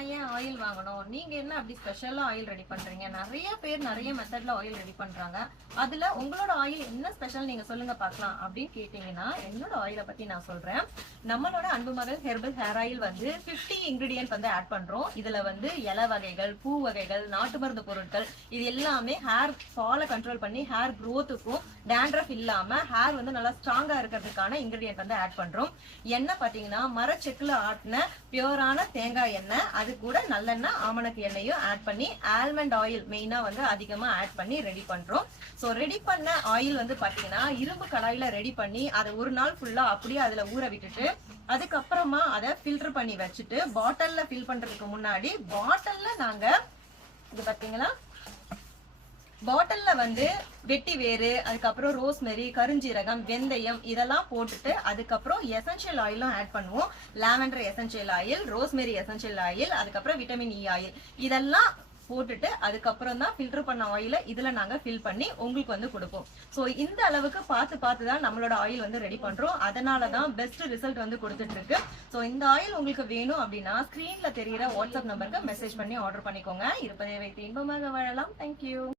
நான் ஏன் ஆயில் வாங்கணும், நீங்க என்ன அப்படி ஸ்பெஷலா ஆயில் ரெடி பண்றீங்க, நிறைய பேர் நிறைய மெத்தட்ல ஆயில் ரெடி பண்றாங்க, அதுல உங்களோட ஆயில் என்ன ஸ்பெஷல் நீங்க சொல்லுங்க பார்க்கலாம் அப்படின்னு கேட்டீங்கன்னா, என்னோட ஆயிலை பத்தி நான் சொல்றேன். நம்மளோட அன்பு மகள் ஹெர்பல் ஹேர் ஆயில் வந்து 50 இன்கிரிடியன்ட் வந்து ஆட் பண்றோம். இதுல வந்து இலை வகைகள், பூ வகைகள், நாட்டு மருந்து பொருட்கள், இது எல்லாமே ஹேர் ஃபாலை கண்ட்ரோல் பண்ணி ஹேர் க்ரோத்துக்கும் டேண்ட்ரஃப் இல்லாம ஹேர் வந்து நல்லா ஸ்ட்ராங்கா இருக்கிறதுக்கான இன்கிரிடியன்ட் வந்து ஆட் பண்றோம். எண்ணெய் பாத்தீங்கன்னா மரச்செக்குல ஆட்டின பியூரான தேங்காய் எண்ணெய், அது கூட நல்லெண்ணெய், ஆமணக்கு எண்ணெயும் ஆட் பண்ணி ஆல்மண்ட் ஆயில் மெயினா வந்து அதிகமா ஆட் பண்ணி ரெடி பண்றோம். ஸோ ரெடி பண்ண ஆயில் வந்து பாத்தீங்கன்னா இரும்பு கடாயில ரெடி பண்ணி அதை ஒரு நாள் ஃபுல்லா அப்படியே அதுல ஊற விட்டுட்டு அதுக்கப்புறமா அதை ஃபில்டர் பண்ணி வச்சுட்டு பாட்டில்ல ஃபில் பண்றதுக்கு முன்னாடி பாட்டில்ல நாங்க இது பாத்தீங்கன்னா பாட்டில்ல வந்து வெட்டி வேறு, அதுக்கப்புறம் ரோஸ்மெரி, கருஞ்சீரகம், வெந்தயம் இதெல்லாம் போட்டுட்டு அதுக்கப்புறம் எசென்ஷியல் ஆயிலும் ஆட் பண்ணுவோம். Lavender essential oil, rosemary essential oil, அதுக்கப்புறம் விட்டமின் இ ஆயில் இதெல்லாம் போட்டுட்டு அதுக்கப்புறம் தான் ஃபில்டர் பண்ண ஆயில இதுல நாங்க ஃபில் பண்ணி உங்களுக்கு வந்து கொடுப்போம். ஸோ இந்த அளவுக்கு பார்த்து தான் நம்மளோட ஆயில் வந்து ரெடி பண்றோம். அதனாலதான் பெஸ்ட் ரிசல்ட் வந்து கொடுத்துட்டு இருக்கு. ஸோ இந்த ஆயில் உங்களுக்கு வேணும் அப்படின்னா ஸ்கிரீன்ல தெரியிற வாட்ஸ்அப் நம்பருக்கு மெசேஜ் பண்ணி ஆர்டர் பண்ணிக்கோங்க. இருப்பதை வைத்து இன்பமாக வாழலாம். தேங்க்யூ.